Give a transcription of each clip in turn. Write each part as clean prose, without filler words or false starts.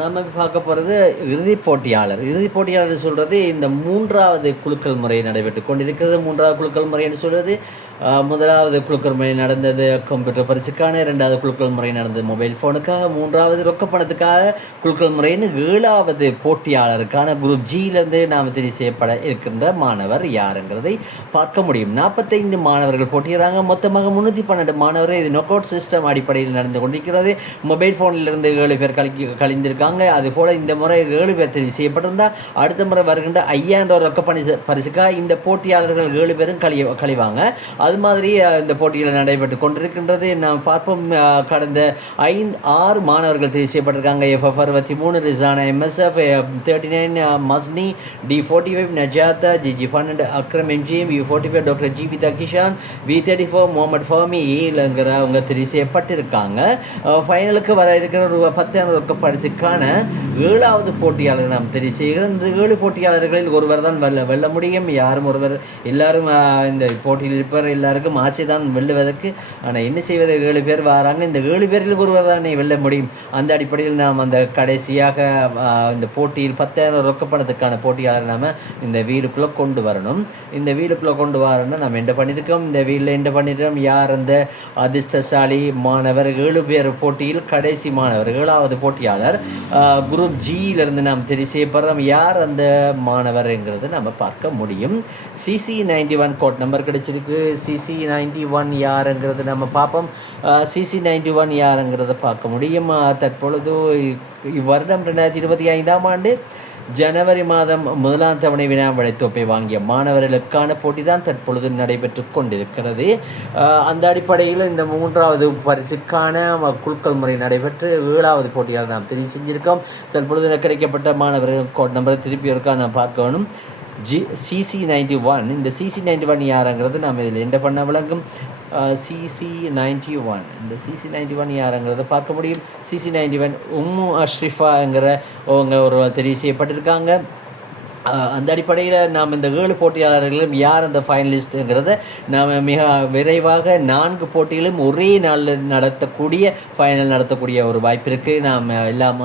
நம்ம பார்க்க போகிறது இறுதிப் போட்டியாளர். இறுதிப் போட்டியாளர் சொல்கிறது இந்த மூன்றாவது குலுக்கல் முறை நடைபெற்று கொண்டிருக்கிறது. மூன்றாவது குலுக்கல் முறை என்று சொல்வது முதலாவது குலுக்கல் முறை நடந்தது கம்ப்யூட்டர் பரிசுக்கான, இரண்டாவது குலுக்கல் முறை நடந்தது மொபைல் ஃபோனுக்காக, மூன்றாவது ரொக்கப்பணத்துக்காக குலுக்கல் முறைன்னு 7வது போட்டியாளருக்கான குரூப் ஜியிலேருந்து நாம் தெரிவு செய்யப்பட இருக்கின்ற மாணவர் யாருங்கிறதை பார்க்க முடியும். 45 மாணவர்கள் போட்டியிடறாங்க. மொத்தமாக 312 மாணவர்கள். இது நொக் அவுட் சிஸ்டம் அடிப்படையில் நடந்து கொண்டிருக்கிறது. மொபைல் ஃபோனிலிருந்து 7 பேர் கழிந்திருக்காங்க. அதுபோல் இந்த முறை 7 பேர் தெரிவு செய்யப்பட்டிருந்தால் அடுத்த முறை வருகின்ற 5000 ரொக்க பரிசுக்காக இந்த போட்டியாளர்கள் 7 பேரும் கழிவாங்க. அது மாதிரி இந்த போட்டியில் நடைபெற்று கொண்டிருக்கின்றது. நாம் பார்ப்போம், கடந்த 6 மாணவர்கள் தெரிவு செய்யப்பட்டிருக்காங்க. FF 63 Rizana, MSF 39 Masni, D45 Najatha, GG12 Akram MGM, U45 doctor Jeevitha Kishan, V34 Muhammad Fahmi ஏலங்கிற அவங்க தெரிவு செய்யப்பட்டிருக்காங்க. ஃபைனலுக்கு வர இருக்கிற ஒரு 10,000 ரொக்க பரிசுக்கான 7வது போட்டியாளர் நாம் தெரிவு செய்கிறோம். இந்த 7 போட்டியாளர்களில் ஒருவர் தான் வெல்ல முடியும். யாரும் ஒருவர், எல்லாரும் இந்த போட்டியில் இருப்பவர் எல்லாருக்கும் ஆசை தான் வெல்லுவதற்கு. ஆனால் என்ன செய்வது, 7 பேர் வராங்க. இந்த 7 பேரில் ஒருவர் தான் வெல்ல முடியும். அந்த அடிப்படையில் நாம் அந்த கடைசியாக இந்த போட்டியில் 10,000 ரொக்கப்பணத்துக்கான போட்டியாளர் நாம் இந்த வீடுக்குள்ளே கொண்டு வரணும். இந்த வீடுக்குள்ளே கொண்டு வரணும்னா நம்ம என்ன பண்ணியிருக்கோம், இந்த வீட்டில் என்ன பண்ணியிருக்கோம், யார் அந்த அதிர்ஷ்டசாலி மாணவர், 7 பேர் போட்டியில் கடைசி மாணவர் 7வது போட்டியாளர் குரூப் ஜியிலிருந்து நாம் தெரிவு செய்யப்படுறோம். யார் அந்த மாணவர்ங்கிறது நம்ம பார்க்க முடியும். CC91 கோட் நம்பர் கிடைச்சிருக்கு. CC91 யாருங்கிறது நம்ம பார்ப்போம். CC91 யாருங்கிறத பார்க்க முடியும். தற்பொழுது இவ்வருடம் 2025ஆம் ஆண்டு ஜனவரி மாதம் 1ஆம் தவணை வினாவிடை தொப்பை வாங்கிய மாணவர்களுக்கான போட்டி தான் தற்பொழுது நடைபெற்று கொண்டிருக்கிறது. அந்த அடிப்படையில் இந்த 3வது பரிசுக்கான குலுக்கல் முறை நடைபெற்று 7வது போட்டியால் நாம் தெரிவு செஞ்சிருக்கோம். தற்பொழுது கிடைக்கப்பட்ட மாணவர்கள் கோட் நம்பரை திருப்பி ஒருக்கா நாம் பார்க்கணும். CC91. இந்த CC91 யாருங்கிறது நாம் இதில் என்ன பண்ண விளங்கும். CC91, இந்த CC91 யாருங்கிறத பார்க்க முடியும். CC91 அஷ்ரிஃபாங்கிற அவங்க ஒரு தெரிவு செய்யப்பட்டிருக்காங்க. அந்த அடிப்படையில் நாம் இந்த 7 போட்டியாளர்களும் யார் அந்த ஃபைனலிஸ்ட்டுங்கிறத நாம் மிக விரைவாக 4 போட்டிகளும் ஒரே நாளில் நடத்தக்கூடிய ஃபைனல் நடத்தக்கூடிய ஒரு வாய்ப்பு இருக்குது. நாம் எல்லாம்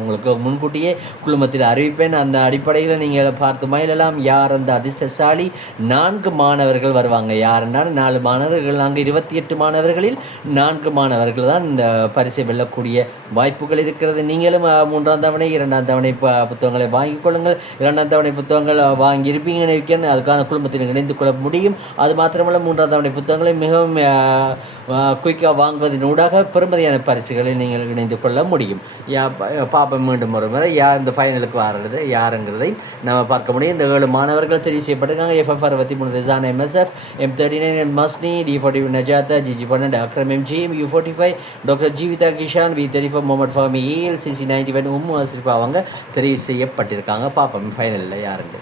உங்களுக்கு முன்கூட்டியே குழுமத்தில் அறிவிப்பேன். அந்த அடிப்படையில் நீங்கள் பார்த்து மயிலெல்லாம் யார் அந்த அதிர்ஷ்டசாலி. 4 மாணவர்கள் வருவாங்க. யாருன்னா 4 மாணவர்கள். நாங்கள் 28 மாணவர்களில் 4 மாணவர்கள் தான் இந்த பரிசை வெல்லக்கூடிய வாய்ப்புகள் இருக்கிறது. நீங்களும் 3ஆம் தவணை 2ஆம் தவணை புத்தகங்களை வாங்கிக் கொள்ளுங்கள். 2ஆம் தவணை புத்தகங்கள் வாங்கியிருப்பீங்கன்னு நினைக்கிறேன். அதுக்கான குழுமத்தில் இணைந்து கொள்ள முடியும். அது மாத்திரமல்ல, 3ஆம் தவணை புத்தகங்களை மிகவும் குயிக்காக வாங்குவதனூடாக பெருமதியான பரிசுகளை நீங்கள் இணைந்து கொள்ள முடியும். பாப்பம் மீண்டும் ஒரு முறை யார் இந்த ஃபைனலுக்கு வர்றது யாருங்கிறதை நம்ம பார்க்க முடியும். இந்த 7 மாணவர்கள் தெரிவு செய்யப்பட்டிருக்காங்க. FF 63 Rizana, MSF M39 Masni, D45 Najatha, GG12 Akram MGM, U45 doctor Jeevitha Kishan, V34 Muhammad Fahmi ஏல், CC91 அஸ்ரிஃபா அவங்க தெரிவு செய்யப்பட்டிருக்காங்க. பாப்பம் ஃபைனலில் யாருங்க.